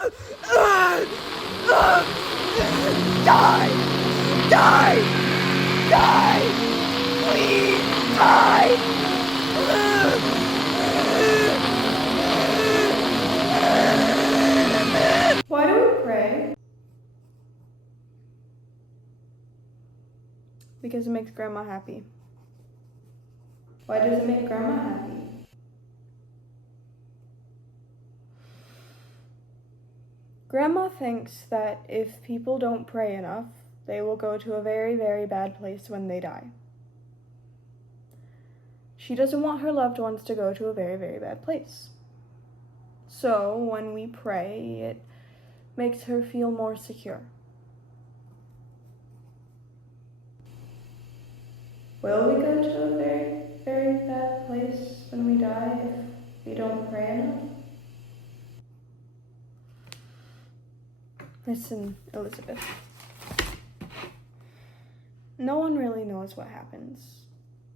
Die! Die! Die! Please, die! Why do we pray? Because it makes Grandma happy. Why does it make Grandma happy? Grandma thinks that if people don't pray enough, they will go to a very, very bad place when they die. She doesn't want her loved ones to go to a very, very bad place. So when we pray, it makes her feel more secure. Will we go to a very, very bad place when we die if we don't pray enough? Listen, Elizabeth. No one really knows what happens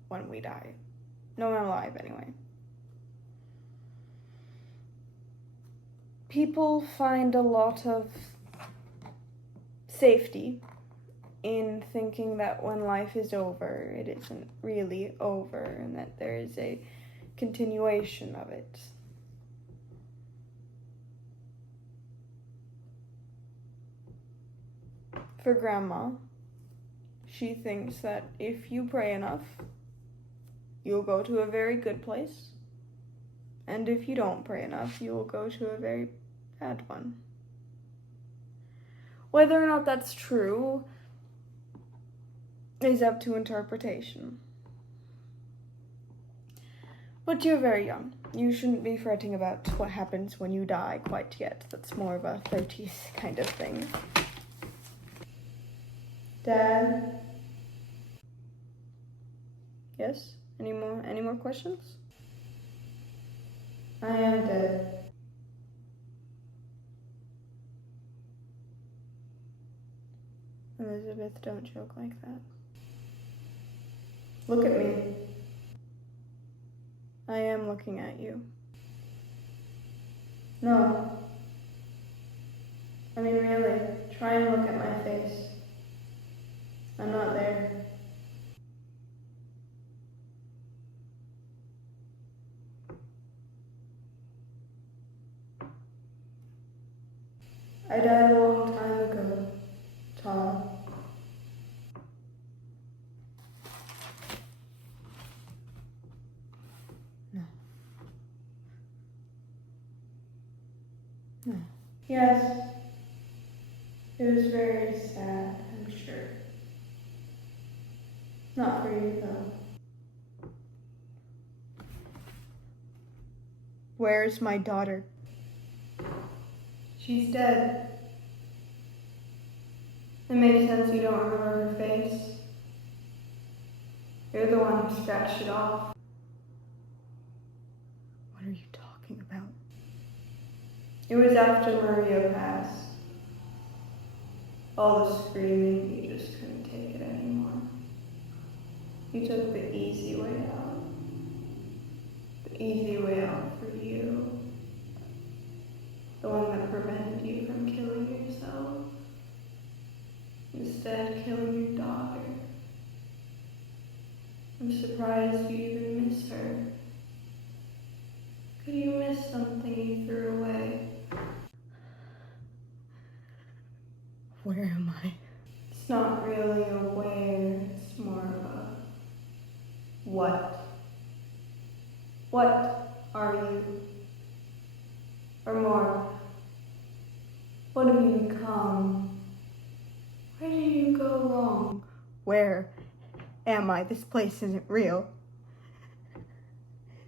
when we die. No one alive, anyway. People find a lot of safety in thinking that when life is over, it isn't really over and that there is a continuation of it. For Grandma, she thinks that if you pray enough, you'll go to a very good place. And if you don't pray enough, you will go to a very bad one. Whether or not that's true is up to interpretation. But you're very young. You shouldn't be fretting about what happens when you die quite yet. That's more of a 30s kind of thing. Dad? Yes? Any more questions? I am dead. Elizabeth, don't joke like that. Look at me. I am looking at you. No. I mean, really, try and look at my face. I'm not there. I died a long time ago, Tom. No. No. Yes. It was very sad, I'm sure. Not for you, though. Where's my daughter? She's dead. It makes sense you don't remember her face. You're the one who scratched it off. What are you talking about? It was after Maria passed. All the screaming, you just couldn't take it anymore. You took the easy way out. The easy way out for you. The one that prevented you from killing yourself. Instead, killing your daughter. I'm surprised you even miss her. Could you miss something you threw away? Where am I? It's not really a where, it's more of a what. What are you? Or more, what have you become? Where did you go wrong? Where am I? This place isn't real.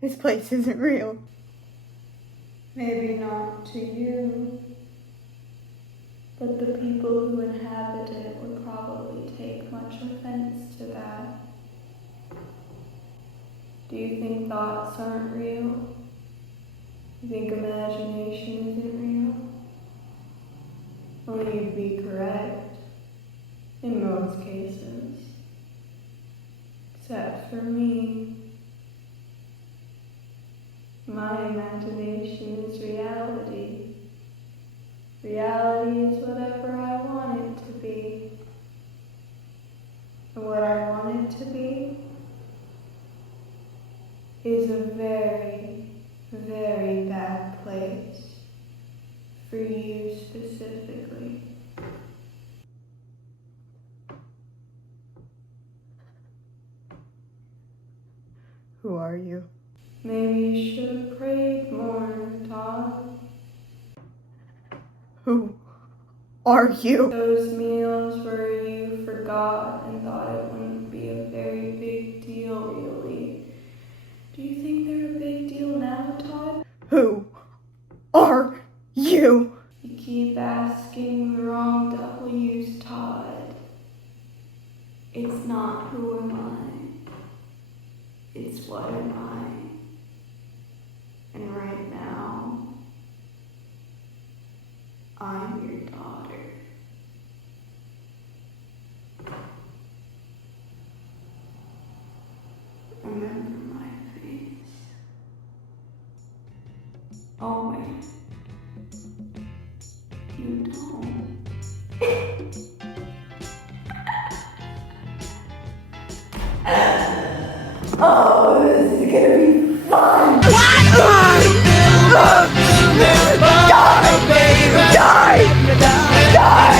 This place isn't real. Maybe not to you, but the people who inhabit it would probably take much offense to that. Do you think thoughts aren't real? You think imagination isn't real? Well, you'd be correct, in most cases. Except for me. My imagination is reality. Todd? Who are you? Those meals where you forgot and thought it wouldn't be a very big deal, really. Do you think they're a big deal now, Todd? Who are you? You keep asking the wrong W's, Todd. It's not who am I. It's what am I. And right now, I'm your daughter. Remember my face. Oh wait. You don't. Oh, this is gonna be fun! Die! Die! Die!